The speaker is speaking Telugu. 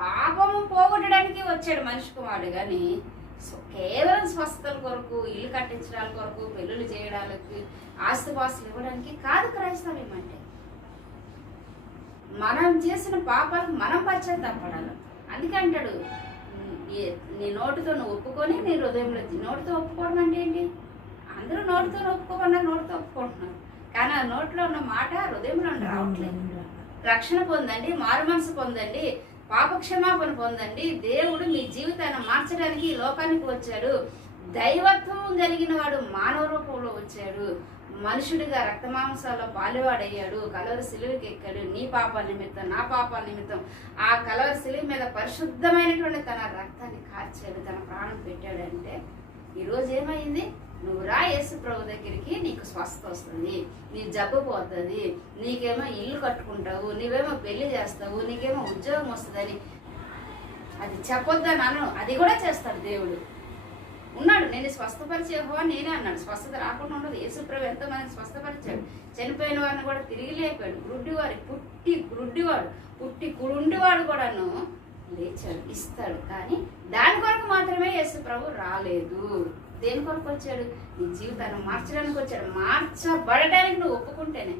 పాపము పోగొట్టడానికి వచ్చాడు మనిషి కుమారుడు కానీ కేవలం స్వస్థతల కొరకు, ఇల్లు కట్టించడాల కొరకు, పెళ్ళిళ్ళు చేయడానికి, ఆస్తిపాస్తులు ఇవ్వడానికి కాదు క్రైస్తవ్యం అంటే. మనం చేసిన పాపాలకు మనం పశ్చాత్తాపడాలి. అందుకే అంటాడు, నీ నోటితో నువ్వు ఒప్పుకొని నీ హృదయంలో. నోటితో ఒప్పుకోవడం అంటే ఏంటి? అందరూ నోటితో ఒప్పుకోకుండా నోటితో ఒప్పుకుంటున్నారు, కానీ ఆ నోట్లో ఉన్న మాట హృదయంలో రావట్లేదు. రక్షణ పొందండి, మారు మనసు పొందండి, పాప క్షమాపణ పొందండి. దేవుడు మీ జీవితాన్ని మార్చడానికి ఈ లోకానికి వచ్చాడు. దైవత్వం కలిగిన వాడు మానవ రూపంలో వచ్చాడు. మనుషుడిగా రక్తమాంసాల్లో పాలువాడయ్యాడు. కలవరి సిలువకి ఎక్కాడు. నీ పాపాల నిమిత్తం, నా పాపాల నిమిత్తం ఆ కలవరి సిలువ మీద పరిశుద్ధమైనటువంటి తన రక్తాన్ని కార్చాడు, తన ప్రాణం పెట్టాడంటే ఈరోజు ఏమైంది? నువ్వు రా యేసు ప్రభు దగ్గరికి, నీకు స్వస్థత వస్తుంది, నీ జబ్బు పోతుంది, నీకేమో ఇల్లు కట్టుకుంటావు, నీవేమో పెళ్లి చేస్తావు, నీకేమో ఉద్యోగం వస్తుందని అది చెప్పొద్దని అను. అది కూడా చేస్తాడు దేవుడు. ఉన్నాడు, నేను స్వస్థపరిచే యెహోవా నేనే అన్నాడు. స్వస్థత రాకుండా ఉండదు. యేసు ప్రభు ఎంతో మందిని స్వస్థపరిచాడు. చనిపోయిన వారిని కూడా తిరిగి లేపాడు. పుట్టి కురుండివాడు కూడాను లేచాడు, ఇస్తాడు. కానీ దాని కొరకు మాత్రమే యేసు ప్రభు రాలేదు. దేని కొరకు వచ్చాడు? నీ జీవితాన్ని మార్చడానికి వచ్చాడు. మార్చబడటానికి నువ్వు ఒప్పుకుంటేనే.